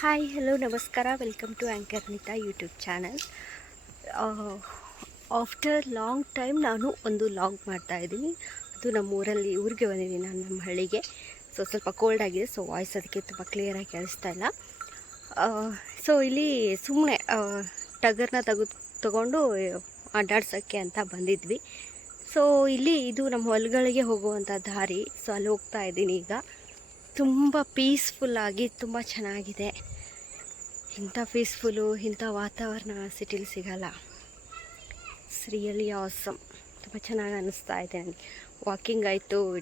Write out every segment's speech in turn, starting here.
Hi hello ನಮಸ್ಕಾರ welcome to anchor Nita YouTube channel after long time ನಾನು ಒಂದು log ಮಾಡ್ತಾ ಇದ್ದೀನಿ. ಅದು ನಮ್ಮ ಊರಲ್ಲಿ, ಊರಿಗೆ ಬಂದಿದ್ದೀನಿ ನಾನು ನಮ್ಮ ಹಳ್ಳಿಗೆ. ಸೊ ಸ್ವಲ್ಪ ಕೋಲ್ಡ್ ಆಗಿದೆ ಸೊ ವಾಯ್ಸ್ ಅದಕ್ಕೆ ತುಂಬ ಕ್ಲಿಯರಾಗಿ ಕೇಳಿಸ್ತಾ ಇಲ್ಲ. ಸೊ ಇಲ್ಲಿ ಸುಮ್ಮನೆ ಟಗರ್ನ ತೆಗೆದು, ತಗೊಂಡು, ಅಡ್ಡಾಡ್ಸೋಕ್ಕೆ ಅಂತ ಬಂದಿದ್ವಿ. ಸೊ ಇಲ್ಲಿ ಇದು ನಮ್ಮ ಹೊಲಗಳಿಗೆ ಹೋಗುವಂಥ ದಾರಿ. ಸೊ ಅಲ್ಲಿ ಹೋಗ್ತಾ ಇದ್ದೀನಿ ಈಗ. ತುಂಬ ಪೀಸ್ಫುಲ್ಲಾಗಿ ತುಂಬ ಚೆನ್ನಾಗಿದೆ. ಇಂಥ ಪೀಸ್ಫುಲ್ಲು ಇಂಥ ವಾತಾವರಣ ಸಿಟಿಲಿ ಸಿಗಲ್ಲ. ರಿಯಲಿ ಆಸಮ್ ತುಂಬ ಚೆನ್ನಾಗಿ ಅನ್ನಿಸ್ತಾ ಇದೆ. ನನಗೆ ವಾಕಿಂಗ್ ಆಯಿತು,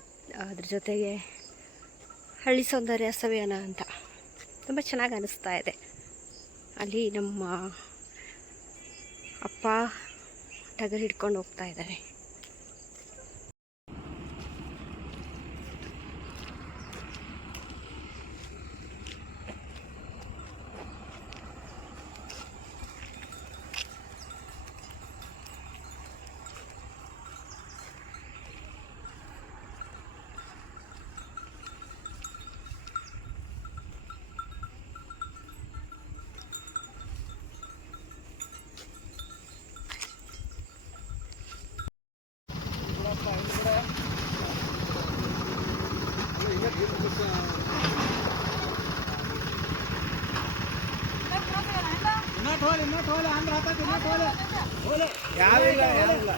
ಅದ್ರ ಜೊತೆಗೆ ಹಳ್ಳಿ ಸೌಂದರ್ಯ ಸವಿಯೋಣ ಅಂತ. ತುಂಬ ಚೆನ್ನಾಗಿ ಅನ್ನಿಸ್ತಾ ಇದೆ. ಅಲ್ಲಿ ನಮ್ಮ ಅಪ್ಪ ಟಗರು ಹಿಡ್ಕೊಂಡು ಹೋಗ್ತಾ ಇದ್ದಾರೆ. ಯಾವಿಲ್ಲ ಯಾವಿಲ್ಲ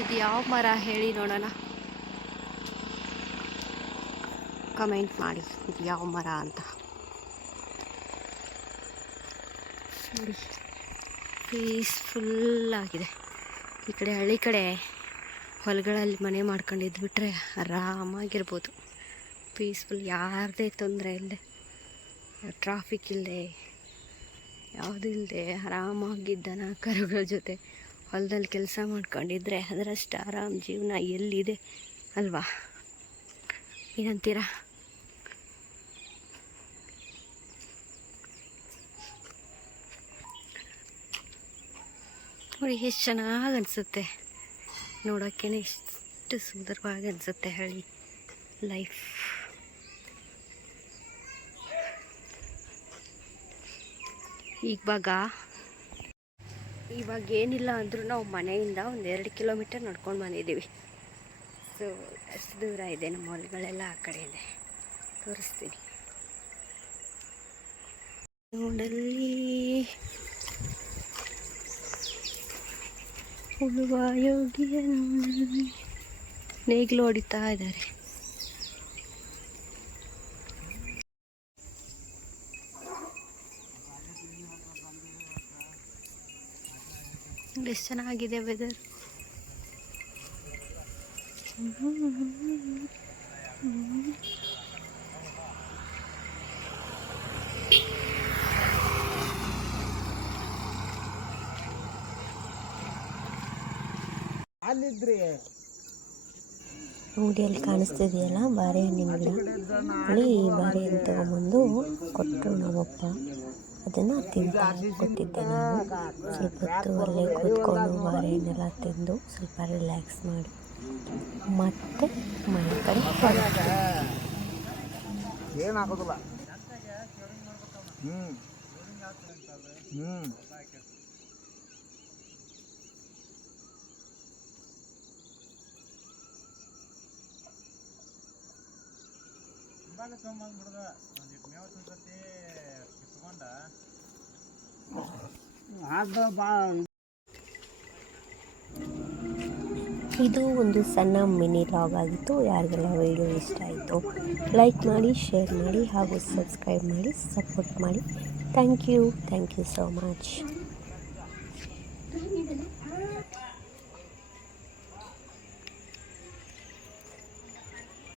ಇದು ಯಾವ ಮರ ಹೇಳಿ ನೋಡೋಣ. ಕಮೆಂಟ್ ಮಾಡಿ ಇದು ಯಾವ ಮರ ಅಂತ. ನೋಡಿ ಪೀಸ್ಫುಲ್ ಆಗಿದೆ. ಈ ಕಡೆ, ಹಳ್ಳಿ ಕಡೆ ಹೊಲಗಳಲ್ಲಿ ಮನೆ ಮಾಡ್ಕೊಂಡಿದ್ದು ಬಿಟ್ಟರೆ ಆರಾಮಾಗಿರ್ಬೋದು. ಪೀಸ್ಫುಲ್ ಯಾರದೇ ತೊಂದರೆ ಇಲ್ಲದೆ ಟ್ರಾಫಿಕ್ ಇಲ್ಲದೆ ಯಾವುದೂ ಇಲ್ಲದೆ ಆರಾಮಾಗಿದ್ದಾನ ಕರುಗಳ ಜೊತೆ. ಹೊಲದಲ್ಲಿ ಕೆಲಸ ಮಾಡ್ಕೊಂಡಿದ್ರೆ ಅದರಷ್ಟು ಆರಾಮ್ ಜೀವನ ಎಲ್ಲಿದೆ ಅಲ್ವಾ? ಏನಂತೀರಾ? ನೋಡಿ, ಎಷ್ಟು ಚೆನ್ನಾಗಿ ಅನಿಸುತ್ತೆ. ನೋಡೋಕ್ಕೇನೆ ಎಷ್ಟು ಸುಂದರವಾಗಿ ಅನಿಸುತ್ತೆ ಹಳ್ಳಿ ಲೈಫ್ ಈಗ ಇವಾಗ ಇವಾಗ ಏನಿಲ್ಲ ಅಂದರೂ ನಾವು ಮನೆಯಿಂದ ಒಂದು ಎರಡು ಕಿಲೋಮೀಟರ್ ನಡ್ಕೊಂಡು ಬಂದಿದ್ದೀವಿ. ಸೊ ಅಷ್ಟು ದೂರ ಇದೆ, ನಮ್ಮ ಹೊಲಗಳೆಲ್ಲ ಆ ಕಡೆ ಇದೆ. ತೋರಿಸ್ತೀನಿ. ನೋಡಲ್ಲಿ. ಉಳುವ ಯೋಗಿಯ ನೇಗಿಲು ಹೊಡಿತಾ ಇದ್ದಾರೆ. ಎಷ್ಟು ಚೆನ್ನಾಗಿದೆ ವೆದರ್ ನೋಡಿ ಅಲ್ಲಿ ಕಾಣಿಸ್ತಿದೆಯಲ್ಲ ಬಾರೆ ಹಣ್ಣಿನ ಗಿಡ. ಅಲ್ಲಿ ಬಾರೆ ಹಣ್ಣು ತಗೊಂಬಂದು ಕೊಟ್ಟರು ನಮ್ಮಪ್ಪ. ಅದನ್ನು ತಿಂತಾ ಕೊಟ್ಟಿದ್ದೆ ನಾನು. ಸ್ವಲ್ಪ ಹೊತ್ತು ಅಲ್ಲೇ ಕೂತ್ಕೊಂಡು ಹಣ್ಣೆಲ್ಲ ತಿಂದು ಸ್ವಲ್ಪ ರಿಲ್ಯಾಕ್ಸ್ ಮಾಡಿ. ಮತ್ತೆ ಮನೆ ಕಡೆ ಏನಾಗೋದಿಲ್ಲ ಹ್ಞೂ ಹ್ಞೂ ಹ್ಞೂ ಇದು ಒಂದು ಸಣ್ಣ ಮಿನಿ ಲಾಗ್ ಆಗಿತ್ತು. ಯಾರಿಗೆಲ್ಲ ವಿಡಿಯೋ ಇಷ್ಟ ಆಯಿತು ಲೈಕ್ ಮಾಡಿ ಶೇರ್ ಮಾಡಿ ಹಾಗೂ ಸಬ್ಸ್ಕ್ರೈಬ್ ಮಾಡಿ ಸಪೋರ್ಟ್ ಮಾಡಿ. Thank you thank you so much